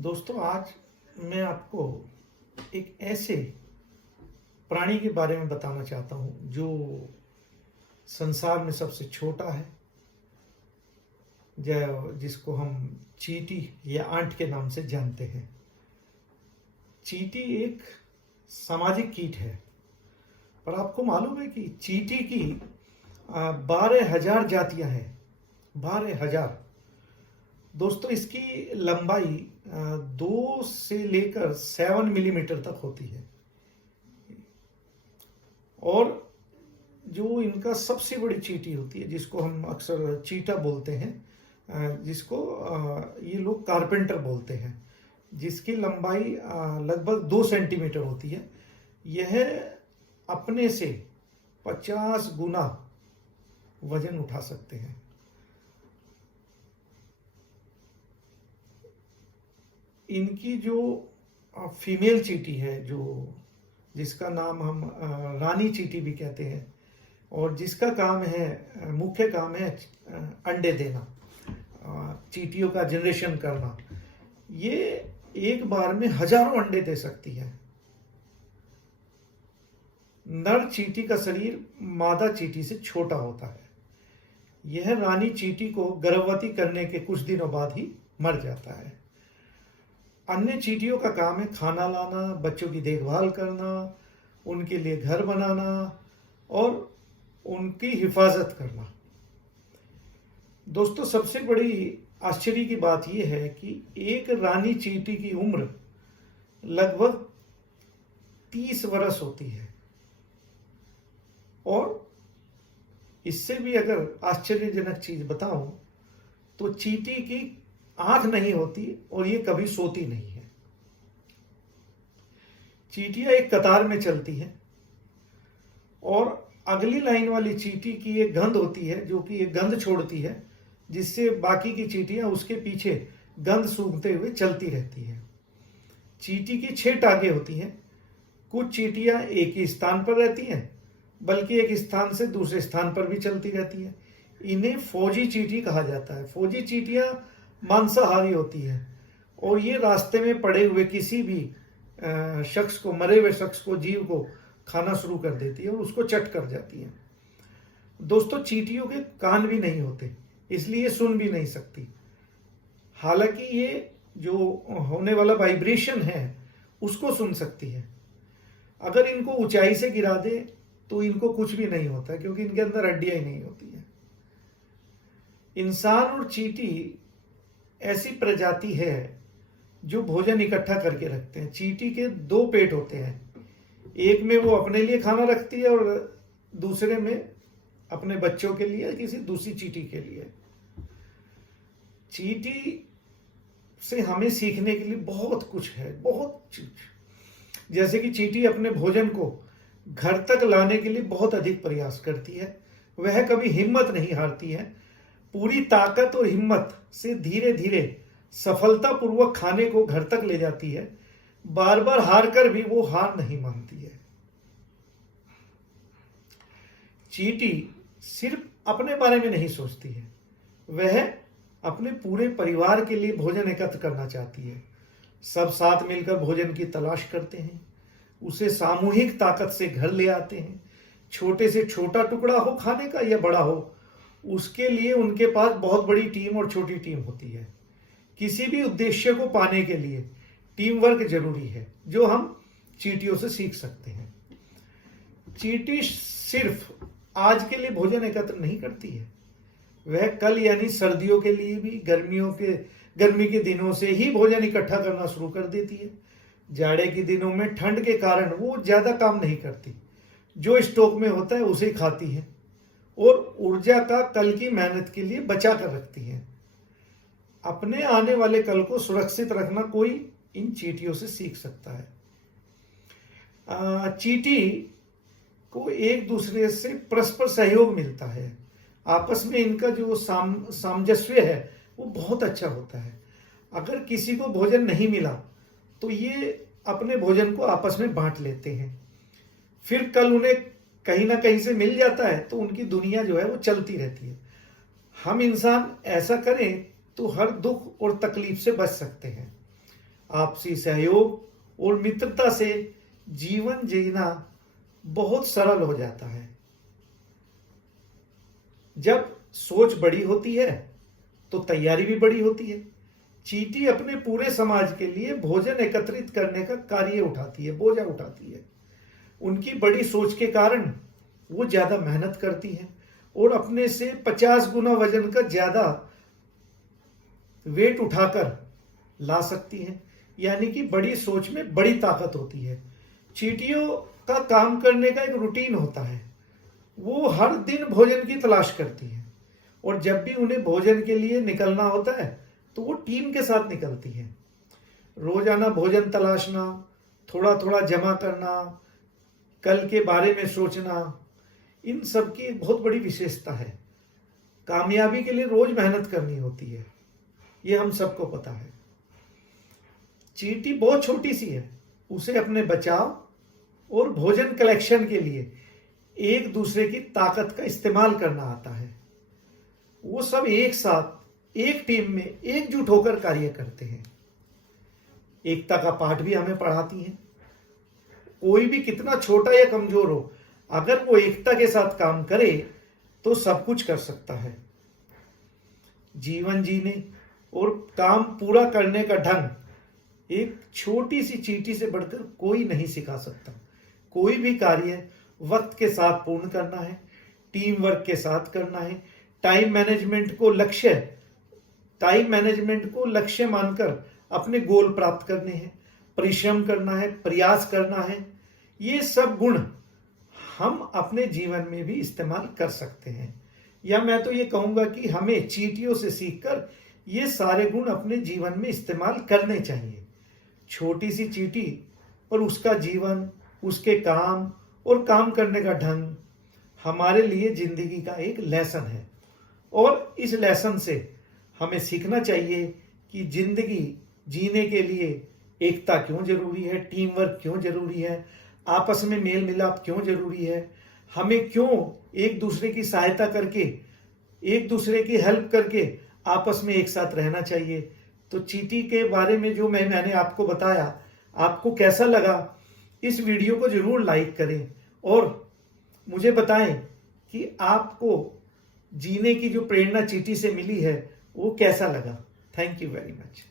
दोस्तों, आज मैं आपको एक ऐसे प्राणी के बारे में बताना चाहता हूँ जो संसार में सबसे छोटा है, जिसको हम चींटी या आंट के नाम से जानते हैं। चींटी एक सामाजिक कीट है, पर आपको मालूम है कि चींटी की 12,000 जातियां हैं। 12,000। दोस्तों, इसकी लंबाई 2 से लेकर 7 मिलीमीटर तक होती है। और जो इनका सबसे बड़ी चींटी होती है, जिसको हम अक्सर चीटा बोलते हैं, जिसको ये लोग कारपेंटर बोलते हैं, जिसकी लंबाई लगभग 2 सेंटीमीटर होती है। यह अपने से 50 गुना वजन उठा सकते हैं। इनकी जो फीमेल चींटी है, जिसका नाम हम रानी चींटी भी कहते हैं, और जिसका काम है, मुख्य काम है अंडे देना, चींटियों का जनरेशन करना। ये एक बार में हजारों अंडे दे सकती है। नर चींटी का शरीर मादा चींटी से छोटा होता है। यह रानी चींटी को गर्भवती करने के कुछ दिनों बाद ही मर जाता है। अन्य चींटियों का काम है खाना लाना, बच्चों की देखभाल करना, उनके लिए घर बनाना और उनकी हिफाजत करना। दोस्तों, सबसे बड़ी आश्चर्य की बात यह है कि एक रानी चींटी की उम्र लगभग 30 वर्ष होती है। और इससे भी अगर आश्चर्यजनक चीज बताऊं तो चींटी की आंख नहीं होती और ये कभी सोती नहीं है। चींटियां एक कतार में चलती हैं और अगली लाइन वाली चींटी की एक गंध होती है, जो कि एक गंध छोड़ती है, जिससे बाकी की चींटियां उसके पीछे गंध सूंघते हुए चलती रहती हैं। चींटी की 6 टांगें होती हैं। कुछ चींटियां एक ही स्थान पर रहती हैं, बल्कि एक स्थान से दूसरे स्थान पर भी चलती रहती हैं। इन्हें फौजी चींटी कहा जाता है। फौजी चींटियां मांसाहारी होती है और ये रास्ते में पड़े हुए किसी भी शख्स को, मरे हुए शख्स को, जीव को खाना शुरू कर देती है और उसको चट कर जाती है। दोस्तों, चींटियों के कान भी नहीं होते, इसलिए सुन भी नहीं सकती। हालांकि ये जो होने वाला वाइब्रेशन है उसको सुन सकती है। अगर इनको ऊंचाई से गिरा दे तो इनको कुछ भी नहीं होता, क्योंकि इनके अंदर हड्डियां ही नहीं होती है। इंसान और चींटी ऐसी प्रजाति है जो भोजन इकट्ठा करके रखते हैं। चींटी के 2 पेट होते हैं, एक में वो अपने लिए खाना रखती है और दूसरे में अपने बच्चों के लिए, किसी दूसरी चींटी के लिए। चींटी से हमें सीखने के लिए बहुत कुछ है, बहुत चीज। जैसे कि चींटी अपने भोजन को घर तक लाने के लिए बहुत अधिक प्रयास करती है। वह कभी हिम्मत नहीं हारती है। पूरी ताकत और हिम्मत से धीरे धीरे सफलतापूर्वक खाने को घर तक ले जाती है। बार बार हार कर भी वो हार नहीं मानती है। चींटी सिर्फ अपने बारे में नहीं सोचती है, वह अपने पूरे परिवार के लिए भोजन एकत्र करना चाहती है। सब साथ मिलकर भोजन की तलाश करते हैं, उसे सामूहिक ताकत से घर ले आते हैं। छोटे से छोटा टुकड़ा हो खाने का या बड़ा हो, उसके लिए उनके पास बहुत बड़ी टीम और छोटी टीम होती है। किसी भी उद्देश्य को पाने के लिए टीम वर्क जरूरी है, जो हम चींटियों से सीख सकते हैं। चींटी सिर्फ आज के लिए भोजन एकत्र नहीं करती है, वह कल यानी सर्दियों के लिए भी गर्मी के दिनों से ही भोजन इकट्ठा करना शुरू कर देती है। जाड़े के दिनों में ठंड के कारण वो ज्यादा काम नहीं करती, जो स्टॉक में होता है उसे खाती है और ऊर्जा का कल की मेहनत के लिए बचा कर रखती है। अपने आने वाले कल को सुरक्षित रखना कोई इन चींटियों से सीख सकता है। चींटी को एक दूसरे से परस्पर सहयोग मिलता है। आपस में इनका जो सामंजस्य है वो बहुत अच्छा होता है। अगर किसी को भोजन नहीं मिला तो ये अपने भोजन को आपस में बांट लेते हैं। फिर कल उन्हें कहीं ना कहीं से मिल जाता है तो उनकी दुनिया जो है वो चलती रहती है। हम इंसान ऐसा करें तो हर दुख और तकलीफ से बच सकते हैं। आपसी सहयोग और मित्रता से जीवन जीना बहुत सरल हो जाता है। जब सोच बड़ी होती है तो तैयारी भी बड़ी होती है। चींटी अपने पूरे समाज के लिए भोजन एकत्रित करने का कार्य उठाती है, बोझा उठाती है। उनकी बड़ी सोच के कारण वो ज्यादा मेहनत करती है और अपने से 50 गुना वजन का ज्यादा वेट उठाकर ला सकती है। यानी कि बड़ी सोच में बड़ी ताकत होती है। चींटियों का काम करने का एक रूटीन होता है। वो हर दिन भोजन की तलाश करती है और जब भी उन्हें भोजन के लिए निकलना होता है तो वो टीम के साथ निकलती है। रोजाना भोजन तलाशना, थोड़ा थोड़ा जमा करना, कल के बारे में सोचना, इन सब की एक बहुत बड़ी विशेषता है। कामयाबी के लिए रोज मेहनत करनी होती है, ये हम सबको पता है। चींटी बहुत छोटी सी है, उसे अपने बचाव और भोजन कलेक्शन के लिए एक दूसरे की ताकत का इस्तेमाल करना आता है। वो सब एक साथ एक टीम में एकजुट होकर कार्य करते हैं। एकता का पाठ भी हमें पढ़ाती हैं। कोई भी कितना छोटा या कमजोर हो, अगर वो एकता के साथ काम करे तो सब कुछ कर सकता है। जीवन जीने और काम पूरा करने का ढंग एक छोटी सी चींटी से बढ़कर कोई नहीं सिखा सकता। कोई भी कार्य वक्त के साथ पूर्ण करना है, टीम वर्क के साथ करना है, टाइम मैनेजमेंट को लक्ष्य मानकर अपने गोल प्राप्त करने हैं, परिश्रम करना है, प्रयास करना है। ये सब गुण हम अपने जीवन में भी इस्तेमाल कर सकते हैं, या मैं तो ये कहूंगा कि हमें चींटियों से सीखकर ये सारे गुण अपने जीवन में इस्तेमाल करने चाहिए। छोटी सी चींटी और उसका जीवन, उसके काम और काम करने का ढंग हमारे लिए जिंदगी का एक लेसन है और इस लेसन से हमें सीखना चाहिए कि जिंदगी जीने के लिए एकता क्यों जरूरी है, टीम वर्क क्यों जरूरी है, आपस में मेल मिलाप क्यों जरूरी है, हमें क्यों एक दूसरे की सहायता करके, एक दूसरे की हेल्प करके आपस में एक साथ रहना चाहिए। तो चींटी के बारे में जो मैंने आपको बताया, आपको कैसा लगा? इस वीडियो को जरूर लाइक करें और मुझे बताएं कि आपको जीने की जो प्रेरणा चींटी से मिली है वो कैसा लगा। Thank you very much.